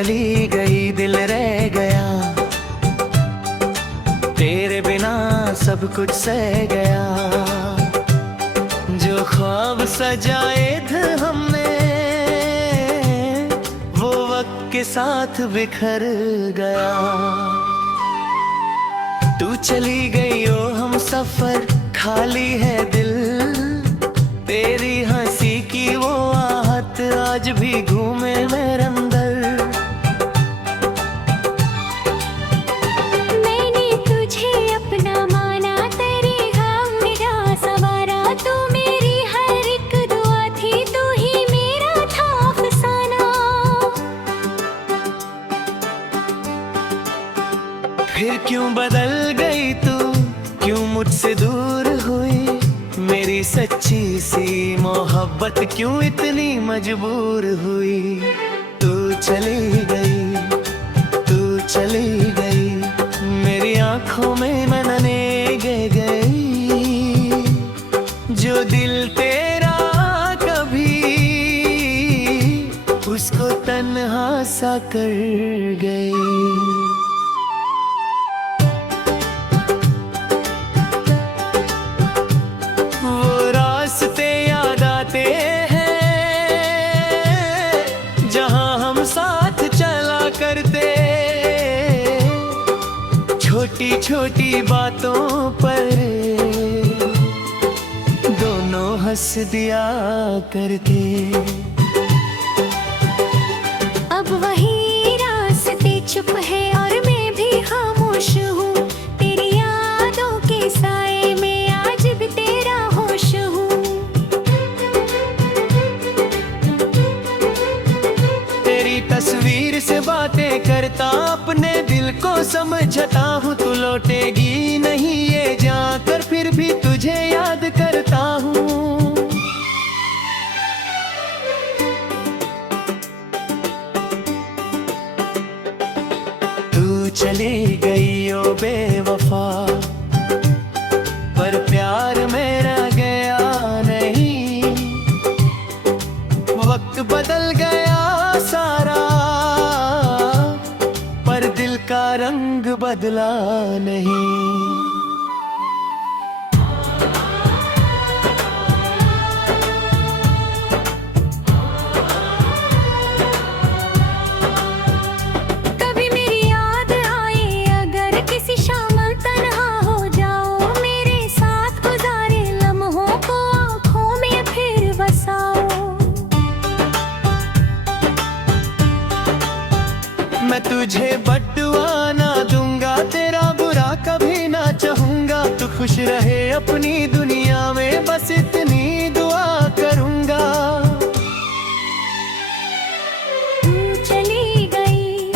चली गई दिल रह गया, तेरे बिना सब कुछ सह गया। जो ख्वाब सजाए थे हमने वो वक्त के साथ बिखर गया। तू चली गई ओ हम सफर, खाली है दिल, तेरी हंसी की वो आहट आज भी घूमे मेरे अंदर। मैंने तुझे अपना माना, तेरी गम मेरा सवारा, तू मेरी हर एक दुआ थी, तू ही मेरा था अफसाना। फिर क्यों बदल गई तू, क्यों मुझसे दूर हुई, मेरी सच्ची सी मोहब्बत क्यों इतनी मजबूर हुई। तू चली गई, तू चली गई, मेरी आंखों में नन्हे गई। जो दिल तेरा कभी उसको तन्हा सा कर गई। छोटी छोटी बातों पर दोनों हंस दिया करते। अब वही रास्ते चुप है और मैं भी खामोश हूँ, तेरी यादों के साए में आज भी तेरा होश हूँ। तेरी तस्वीर से बातें करता, अपने दिल को समझता हूँ, तू लौटेगी नहीं ये जानकर फिर भी तुझे याद करता हूँ। तू चली गई ओ बेवफा, पर प्यार मेरा गया नहीं, वक्त बदल गया सारा, पर दिल का रंग बदला नहीं। कभी मेरी याद आए अगर किसी शाम तन्हा हो जाओ, मेरे साथ गुजारे लम्हों को आँखों में फिर बसाओ। मैं तुझे बद्दुआ ना दूंगा, तेरा बुरा कभी ना चाहूंगा, तू खुश रहे अपनी दुनिया में बस इतनी दुआ करूंगा। तू चली गई,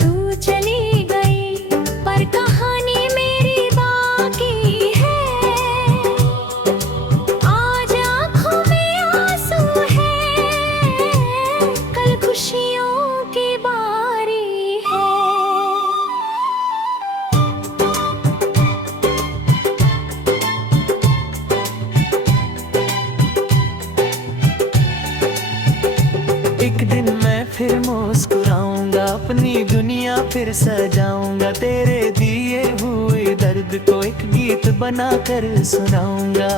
तू चली गई, पर कहानी मेरी बाकी है, आज आँखों में आंसू है, कल खुशियों की बारी है। एक दिन मैं फिर मुस्कुराऊंगा, अपनी दुनिया फिर सजाऊंगा, तेरे दिए हुए दर्द को एक गीत बनाकर सुनाऊंगा।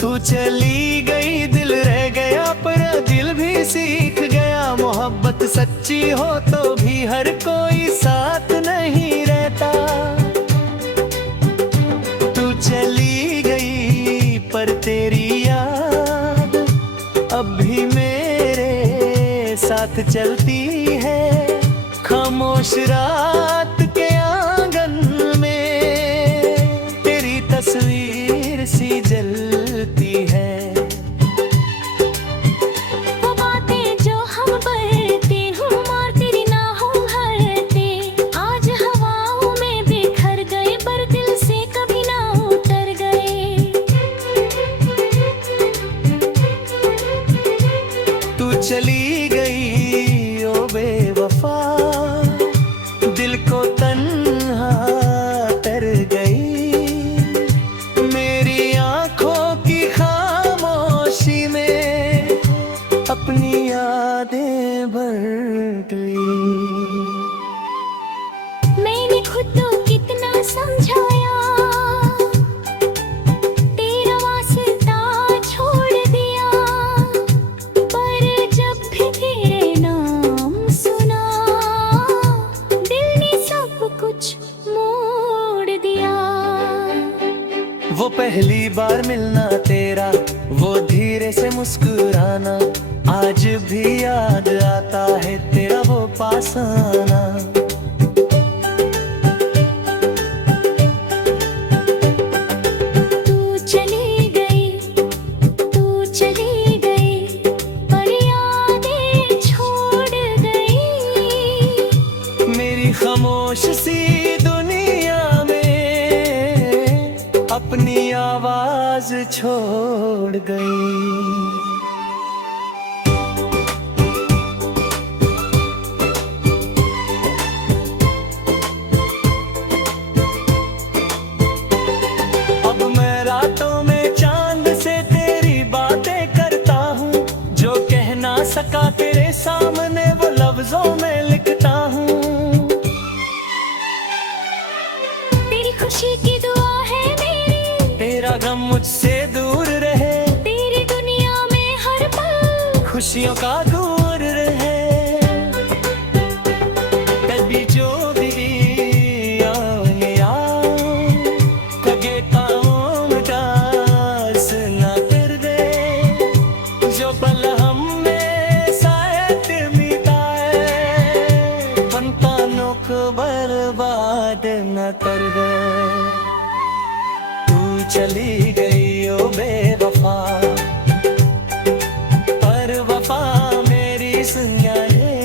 तू चली गई दिल रह गया, पर दिल भी सीख गया, मोहब्बत सच्ची हो तो भी हर कोई साथ नहीं रहता। तू चली गई पर तेरी याद अब भी मेरे साथ चलती है, खामोश रात के आंगन में तेरी तस्वीर सी जलती है। वो बातें जो हम करते हमार तेरी ना हो हरते, आज हवाओं में बिखर गए पर दिल से कभी ना उतर गए। तू चली गई ओ बेवफा, दिल को तन्हा कर गई, मेरी आंखों की खामोशी में बार मिलना तेरा, वो धीरे से मुस्कुराना, आज भी याद आता है तेरा वो पास आना। तू चली गई पर यादें छोड़ गई, मेरी खामोश सी दुनिया में अपनी आवाज छोड़ गई। अब मैं रातों में चांद से तेरी बातें करता हूँ, जो कह ना सका तेरे सामने वो लफ्जों में लिखता हूँ। तेरी खुशी की दुआ है मेरी, तेरा गम मुझसे दूर रहे, तेरी दुनिया में हर पल खुशियों का दूर रहे। कभी जो भी पल हमें शायद मिटाए, संतानों को बर्बाद न कर दे। तू चली गई ओ बेवफा, पर वफा मेरी सुन ले,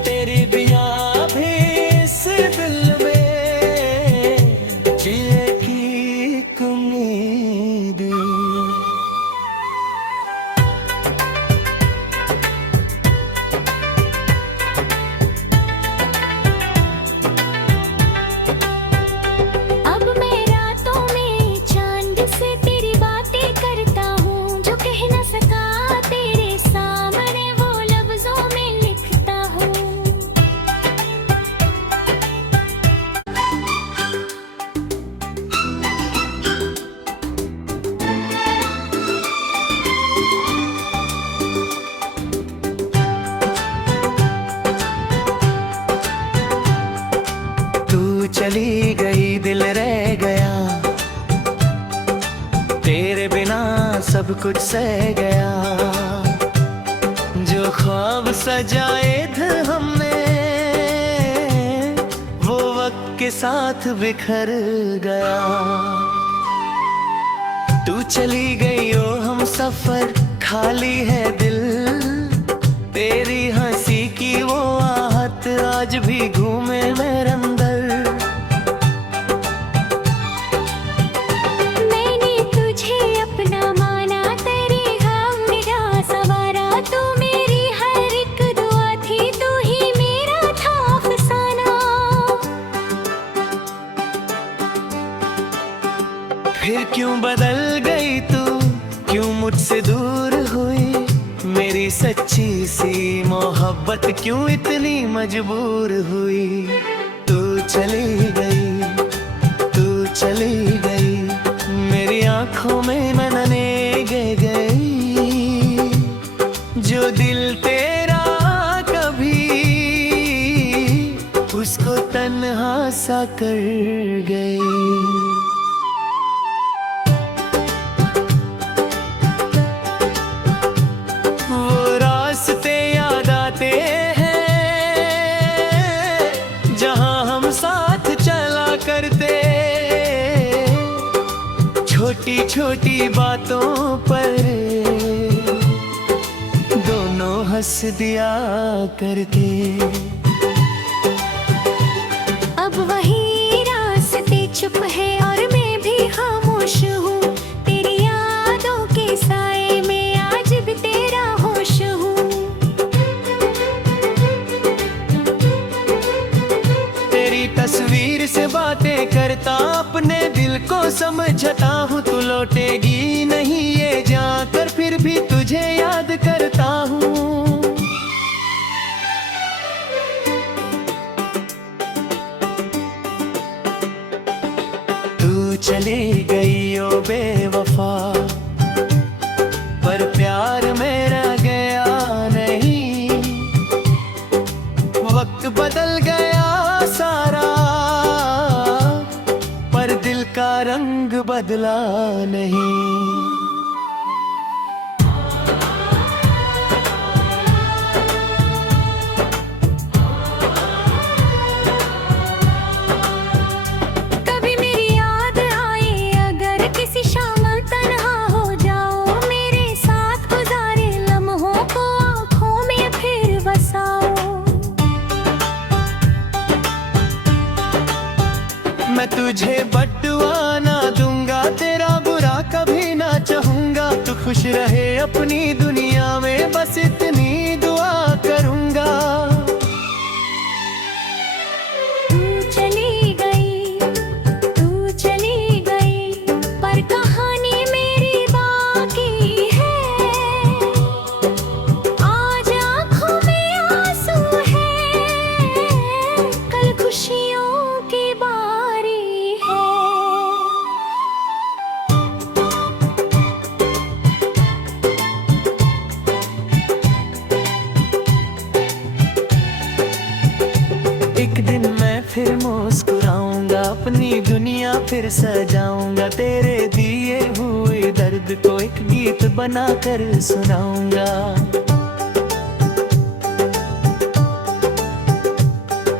तेरी बिना भी इस दिल में जिए की उम्मीद। चली गई दिल रह गया, तेरे बिना सब कुछ सह गया। जो ख्वाब सजाए थे हमने वो वक्त के साथ बिखर गया। तू चली गई ओ हम सफर, खाली है दिल, तेरी हंसी की वो आहट आज भी घूमे मेरे अंदर। फिर क्यों बदल गई तू, क्यों मुझसे दूर हुई, मेरी सच्ची सी मोहब्बत क्यों इतनी मजबूर हुई। तू चली गई, मेरी आंखों में नैने गई, जो दिल तेरा कभी उसको तन्हा सा कर गई। छोटी छोटी बातों पर दोनों हंस दिया करते। अब वही रास्ते चुप है और मैं भी खामोश हूँ, तेरी यादों के साए में आज भी तेरा होश हूँ। तेरी तस्वीर से बातें करता, अपने दिल को समझता हूँ, तू लौटेगी नहीं ये जानकर फिर भी तुझे याद करता हूँ। तू चली गई ओ बेवफा, पर प्यार मेरा गया नहीं, वक्त बदल गया सारा, पर दिल का रंग बदल बदला नहीं। कभी मेरी याद आए अगर किसी शाम तन्हा हो जाओ, मेरे साथ गुजारे लम्हों को आँखों में फिर बसाओ। मैं तुझे बददुआ ना दूंगा, तेरा बुरा कभी ना चाहूंगा। तू खुश रहे अपनी दुनिया में, बस इतनी दुआ करूंगा। तू चली गई, पर कहानी मेरी बाकी है। आज आँखों में आंसू है, कल खुशियों की बारी है। एक दिन मैं फिर मुस्कुराऊंगा, अपनी दुनिया फिर सजाऊंगा। तेरे दिए हुए दर्द को एक गीत बनाकर सुनाऊंगा।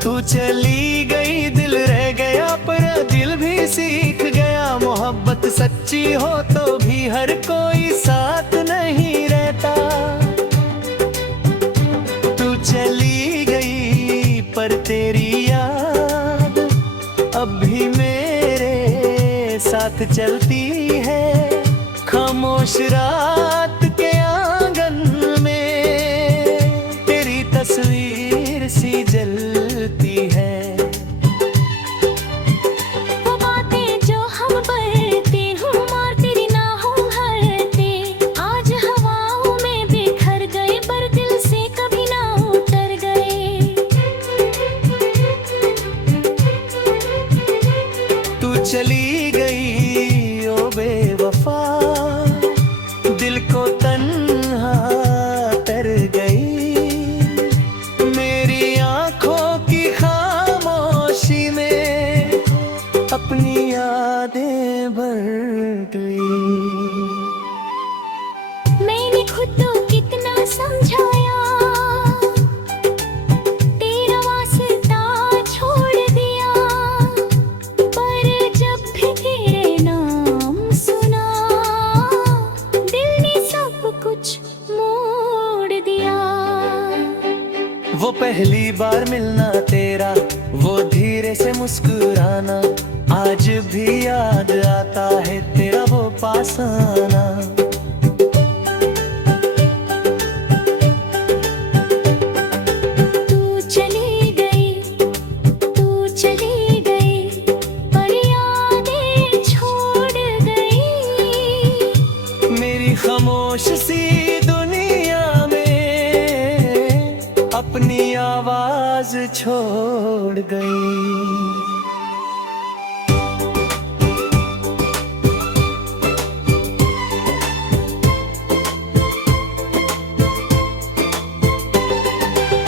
तू चली गई, दिल रह गया, पर दिल भी सीख गया। मोहब्बत सच्ची हो तो भी हर कोई साथ नहीं रहता। तू चली गई पर तेरी याद अब भी मेरे साथ चलती है। खामोश रात के आंगन में तेरी तस्वीर सी जलती है। वो बातें जो हम करते, हम और तेरी ना हम हरते, आज हवाओं में बिखर गए, पर दिल से कभी ना उतर गए। तू चली गई ओ बेवफा, दिल को तन्हा कर गई। मेरी आंखों की खामोशी में अपनी यादें भर गई। मैंने खुद को कितना समझाया, तेरा वास्ता छोड़ दिया, पर जब भी तेरे नाम सुना, दिल ने सब कुछ मोड़ दिया। वो पहली बार मिलना तेरा, वो धीरे से मुस्कुराना, आज भी याद आता है तेरा वो पास आना। तू चली गई, पर यादें छोड़ गई। मेरी खामोश सी दुनिया में अपनी आवाज छोड़ गई।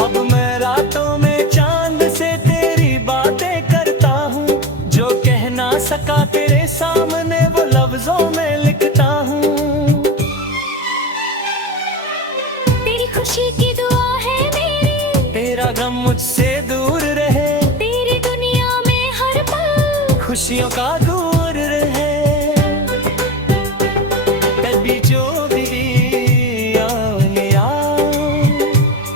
अब मैं रातों में चांद से तेरी बातें करता हूँ, जो कह ना सका तेरे सामने वो लफ्जों में लिखता हूँ। तेरी खुशी की दुआ है मेरी, तेरा गम मुझसे दूर रहे, तेरी दुनिया में हर पल खुशियों का दूर रहे। कभी जो भी आया,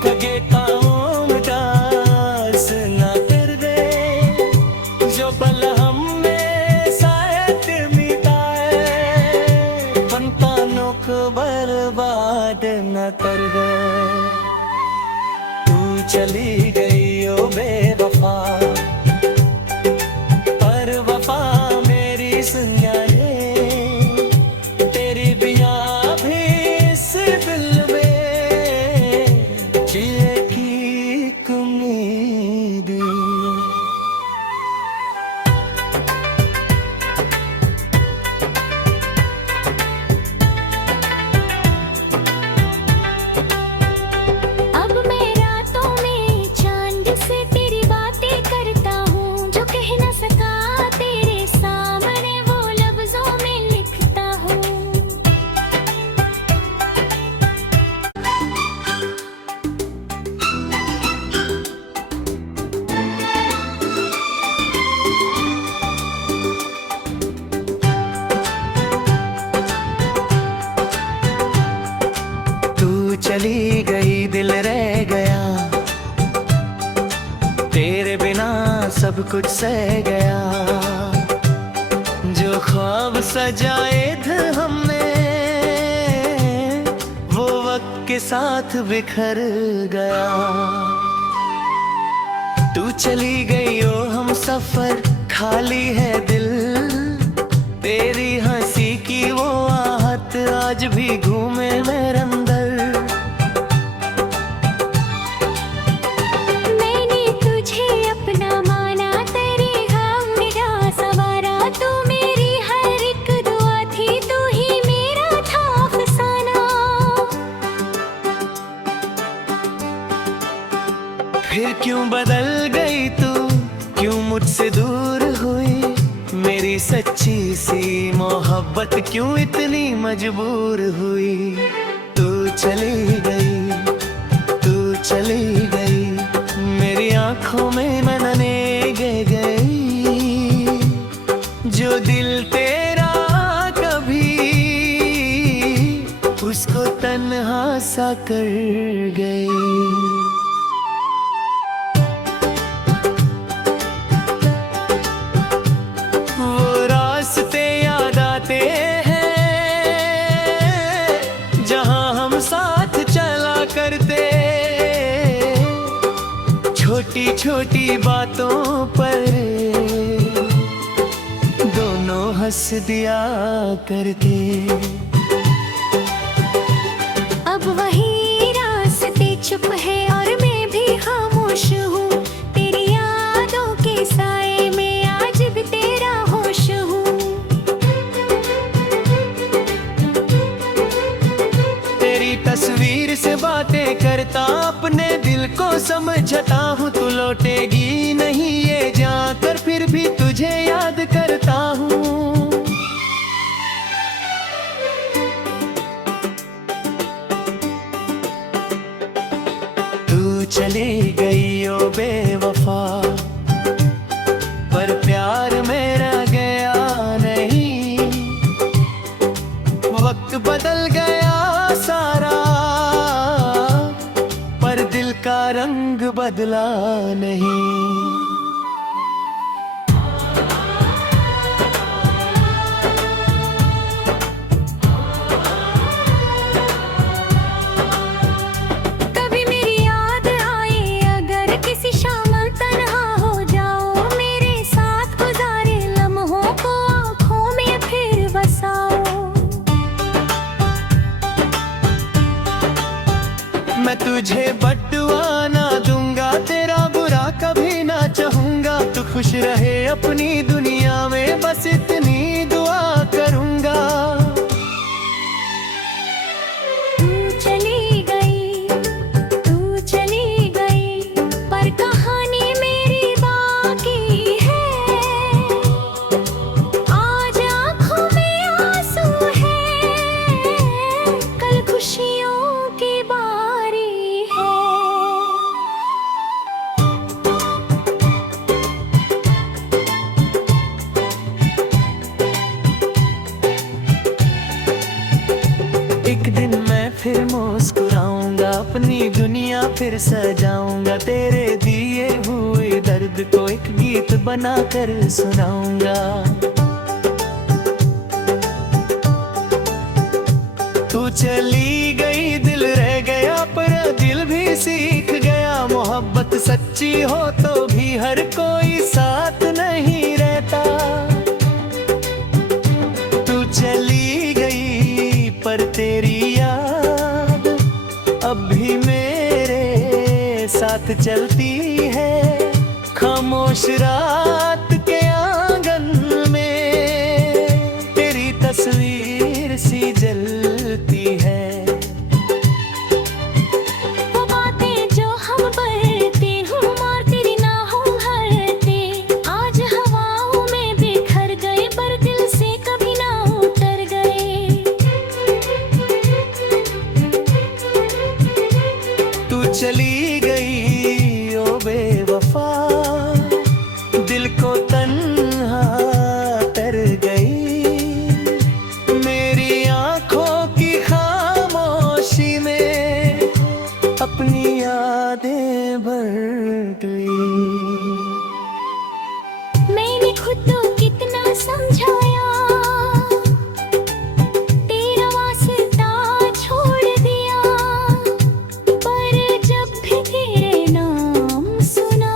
कगे काम उदास ना कर दे, जो पल हमें शायद मिटाए, संतानों को बर्बाद न कर दे। तू चली गई ओ बेवफा, पर वफा मेरी सुन जाए, तेरी बिना भी इस दिल में जिए की उम्मीद। अब मैं रातों में चांद से तेरी चली गई दिल रह गया, तेरे बिना सब कुछ सह गया। जो ख्वाब सजाए थे हमने वो वक्त के साथ बिखर गया। तू चली गई ओ हम सफर, खाली है दिल, तेरी हंसी की वो आहट आज भी घूमे मेरे अंदर। मैंने तुझे अपना माना, तेरी गम मेरा सवारा, तू मेरी हर एक दुआ थी, तू ही मेरा था अफसाना। फिर क्यों बदल गई तू, क्यों मुझसे दूर हुई, मेरी सच्ची सी मोहब्बत क्यों इतनी मजबूर हुई। तू चली गई, तू चली गई, मेरी आंखों में नन्हे गई। जो दिल तेरा कभी उसको तन्हा सा कर गई। छोटी छोटी बातों पर दोनों हंस दिया करते। अब वही रास्ते चुप है और मैं भी खामोश हूँ, तेरी यादों के साए में आज भी तेरा होश हूँ। तेरी तस्वीर से बातें करता, अपने दिल को समझता हूँ, तू लौटेगी नहीं ये जानकर फिर भी तुझे याद करता हूँ। तू चली गई ओ बेवफा, पर प्यार मेरा गया नहीं, वक्त बदल गया सारा, पर दिल का रंग बदला नहीं। कभी मेरी याद आए अगर किसी शाम तन्हा हो जाओ, मेरे साथ गुजारे लम्हों को आँखों में फिर बसाओ। मैं तुझे बद्दुआ ना दूंगा, तेरा बुरा कभी ना चाहूंगा, तू खुश रहे अपनी दुनिया में बस इतनी दुआ करूंगा। तू चली गई, तू चली गई, पर कहानी मेरी बाकी है, आज आँखों में आंसू है, कल खुशियों की बारी है। एक दिन मैं फिर मुस्कुराऊंगा, अपनी दुनिया फिर सजाऊंगा, तेरे दिए हुए दर्द को एक गीत बनाकर सुनाऊंगा। तू चली गई दिल रह गया, पर दिल भी सीख गया, मोहब्बत सच्ची हो तो भी हर कोई साथ नहीं रहता। तू चली गई पर तेरी याद अब भी मेरे साथ चलती है, खामोश रात के आंगन में तेरी तस्वीर सी जलती है। वो बातें जो हम करते हूँ मार तेरी ना हो हरते, आज हवाओं में बिखर गए पर दिल से कभी ना उतर गए। तू चली गई ओ बेवफा, दिल को तन्हा कर गई, मेरी आंखों की खामोशी में अपनी यादें भर गई। मैंने खुद तो कितना समझाया, तेरा वास्ता छोड़ दिया, पर जब भी तेरे नाम सुना,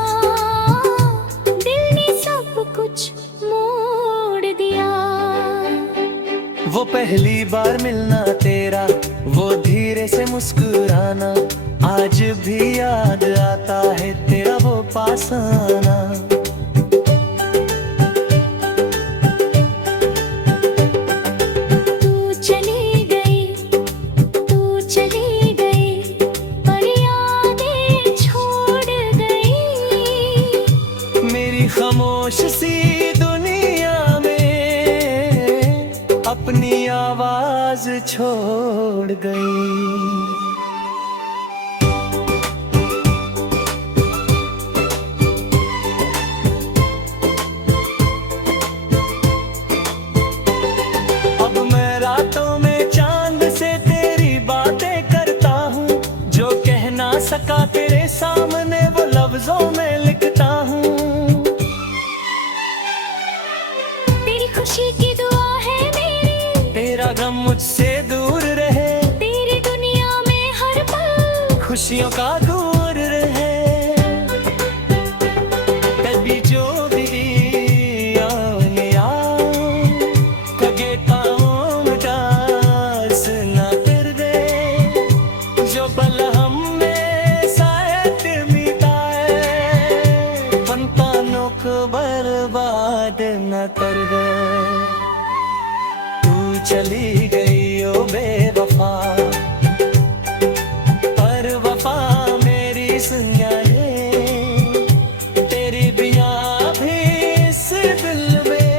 दिल ने सब कुछ मोड़ दिया। वो पहली बार मिलना तेरा, वो धीरे से मुस्कुराना, आज भी याद आता है तेरा वो पास आना। तू चली गई, पर यादें छोड़ गई। मेरी खामोश सी दुनिया में अपनी आवाज छोड़ गई। अब मैं रातों में चांद से तेरी बातें करता हूँ, जो कह ना सका तेरे सामने वो लफ्जों में लिखता हूँ। तेरी खुशी की दुआ है मेरी, तेरा गम मुझसे दूर रहे, तेरी दुनिया में हर पल खुशियों का दूर रहे। कभी जो भी जो पल हमें शायद मिटाए, संतानों को बर्बाद न कर दे। तू चली गई ओ बेवफा, पर वफा मेरी सुनिया है, तेरी बिया भी इस दिल में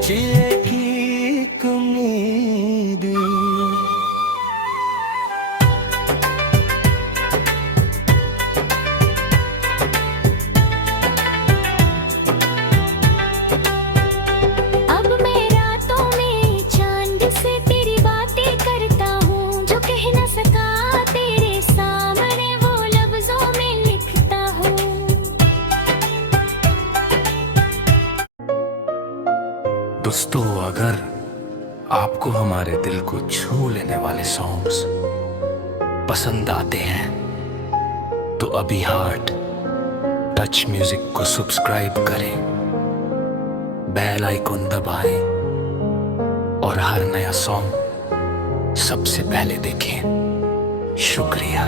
जिए की उम्मीद। दोस्तों, अगर आपको हमारे दिल को छू लेने वाले सॉन्ग्स पसंद आते हैं तो अभी हार्ट टच म्यूजिक को सब्सक्राइब करें, बेल आइकॉन दबाएं और हर नया सॉन्ग सबसे पहले देखें। शुक्रिया।